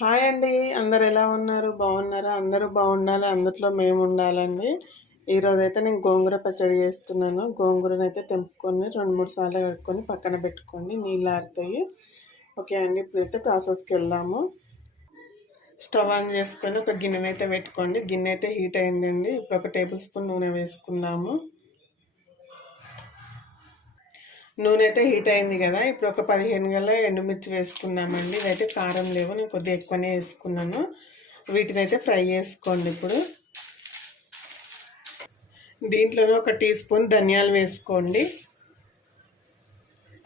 Hi అండి, అందరు ఎలా ఉన్నారు? బాగున్నారా? అందరూ బాగుండాలి, అందుట్లో మేము ఉండాలండి. ఈరోజు అయితే నేను గోంగూర పచ్చడి చేస్తున్నాను. గోంగూరను అయితే తెంపుకొని 2-3 సార్లు కడుక్కొని పక్కన పెట్టుకోండి, నీళ్ళు ఆరుతాయి. ఓకే అండి, ఇప్పుడైతే ప్రాసెస్కి వెళ్దాము. స్టవ్ ఆన్ చేసుకొని ఒక గిన్నెనైతే పెట్టుకోండి. గిన్నె అయితే హీట్ అయిందండి. ఇప్పుడు 1 టేబుల్ స్పూన్ నూనె వేసుకుందాము. నూనె అయితే హీట్ అయింది కదా, ఇప్పుడు ఒక 15 గల ఎండుమిర్చి వేసుకుందామండి. ఇవైతే కారం లేవు, నేను కొద్దిగా ఎక్కువనే వేసుకున్నాను. వీటిని అయితే ఫ్రై చేసుకోండి. ఇప్పుడు దీంట్లోనే 1 టీ స్పూన్ ధనియాలు వేసుకోండి.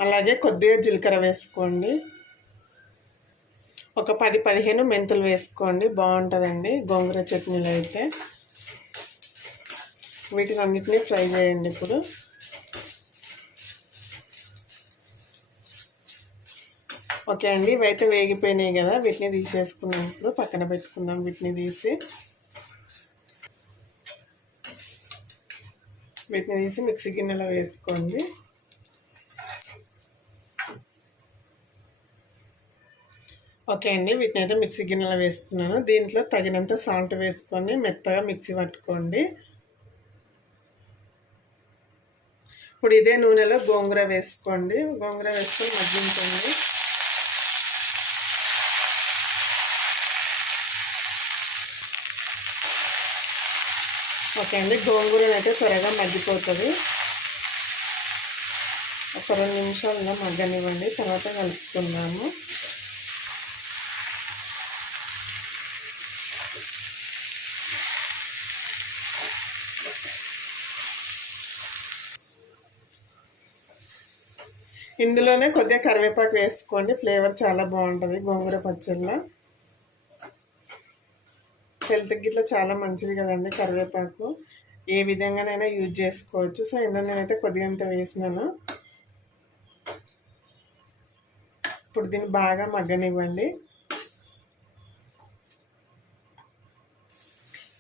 అలాగే కొద్దిగా జీలకర్ర వేసుకోండి. ఒక 10-15 మెంతులు వేసుకోండి, బాగుంటుందండి గోంగూర చట్నీలో అయితే. వీటిని అన్నిటినీ ఫ్రై చేయండి. ఇప్పుడు ఓకే అండి, ఇవైతే వేగిపోయినాయి కదా, వీటిని తీసేసుకున్నాం. ఇప్పుడు పక్కన పెట్టుకుందాం. వీటిని తీసి మిక్సీ గిన్నెలో వేసుకోండి. ఓకే అండి, వీటిని అయితే మిక్సీ గిన్నెలో వేసుకున్నాను. దీంట్లో తగినంత సాల్ట్ వేసుకొని మెత్తగా మిక్సీ పట్టుకోండి. ఇప్పుడు ఇదే నూనెలో గోంగూర వేసుకోండి. గోంగూర వేసుకొని మగ్గించండి. ఓకే అండి, గోంగూర అయితే త్వరగా మగ్గిపోతుంది. ఒక 2 నిమిషాల్లో మగ్గనివ్వండి, తర్వాత కలుపుకుందాము. ఇందులోనే కొద్దిగా కరివేపాకు వేసుకోండి, ఫ్లేవర్ చాలా బాగుంటుంది గోంగూర పచ్చడిలో. హెల్త్కి ఇట్లా చాలా మంచిది కదండి కరివేపాకు. ఏ విధంగానైనా యూజ్ చేసుకోవచ్చు. సో ఇందులో నేనైతే కొద్దిగంత వేసినాను. ఇప్పుడు దీన్ని బాగా మగ్గనివ్వండి.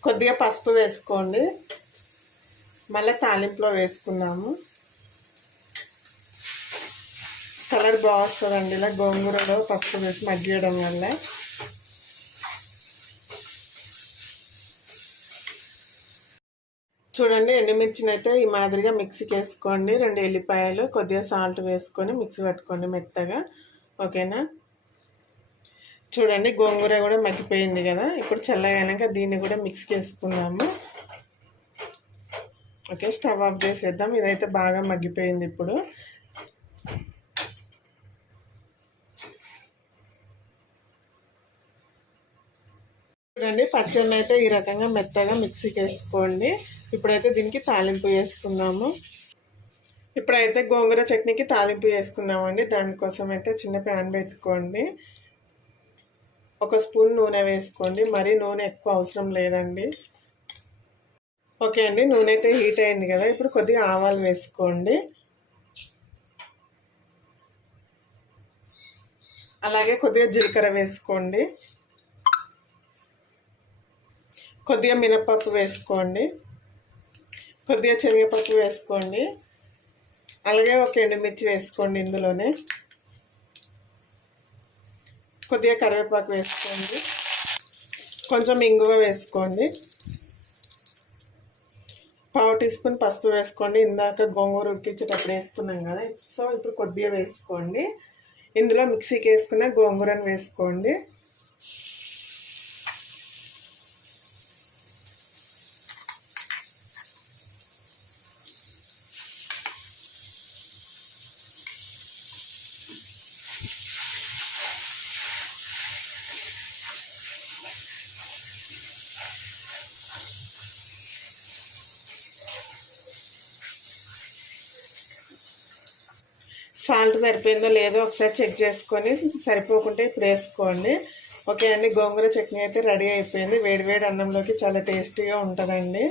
కొద్దిగా పసుపు వేసుకోండి, మళ్ళీ తాలింపులో వేసుకుందాము. కలర్ బాగా వస్తుందండి ఇలా గోంగూరలో పసుపు వేసి మగ్గియడం వల్ల. చూడండి, ఎండుమిర్చిని అయితే ఈ మాదిరిగా మిక్సీకి వేసుకోండి. 2 ఎల్లిపాయలు, కొద్దిగా సాల్ట్ వేసుకొని మిక్సీ పట్టుకోండి మెత్తగా. ఓకేనా? చూడండి, గోంగూర కూడా మగ్గిపోయింది కదా. ఇప్పుడు చల్లగైనాక దీన్ని కూడా మిక్సీకి వేసుకుందాము. ఓకే, స్టవ్ ఆఫ్ చేసేద్దాం. ఇదైతే బాగా మగ్గిపోయింది. ఇప్పుడు చూడండి, పచ్చడిని అయితే ఈ రకంగా మెత్తగా మిక్సీకి వేసుకోండి. ఇప్పుడైతే దీనికి తాలింపు వేసుకుందాము. ఇప్పుడైతే గోంగూర చట్నీకి తాలింపు వేసుకుందామండి. దానికోసం అయితే చిన్న ప్యాన్ పెట్టుకోండి. 1 స్పూన్ నూనె వేసుకోండి, మరీ నూనె ఎక్కువ అవసరం లేదండి. ఓకే అండి, నూనె అయితే హీట్ అయింది కదా, ఇప్పుడు కొద్దిగా ఆవాలు వేసుకోండి. అలాగే కొద్దిగా జీలకర్ర వేసుకోండి. కొద్దిగా మినపప్పు వేసుకోండి. కొద్దిగా శనగపప్పు వేసుకోండి. అలాగే 1 ఎండుమిర్చి వేసుకోండి. ఇందులోనే కొద్దిగా కరివేపాకు వేసుకోండి. కొంచెం ఇంగువ వేసుకోండి. 1/2 టీ స్పూన్ పసుపు వేసుకోండి. ఇందాక గోంగూర ఉడికించేటప్పుడు వేసుకున్నాం కదా, సో ఇప్పుడు కొద్దిగా వేసుకోండి. ఇందులో మిక్సీకి వేసుకున్న గోంగూరను వేసుకోండి. సాల్ట్ సరిపోయిందో లేదో ఒకసారి చెక్ చేసుకొని, సరిపోకుంటే ఇప్పుడు వేసుకోండి. ఓకే అండి, గోంగూర చట్నీ అయితే రెడీ అయిపోయింది. వేడివేడి అన్నంలోకి చాలా టేస్టీగా ఉంటుందండి.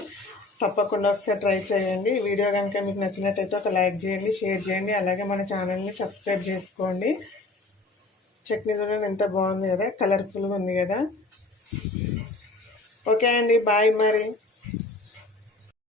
తప్పకుండా ఒకసారి ట్రై చేయండి. వీడియో కనుక మీకు నచ్చినట్టయితే ఒక లైక్ చేయండి, షేర్ చేయండి. అలాగే మన ఛానల్ని సబ్స్క్రైబ్ చేసుకోండి. చట్నీ చూడండి ఎంత బాగుంది కదా, కలర్ఫుల్గా ఉంది కదా. ఓకే అండి, బాయ్ మరి.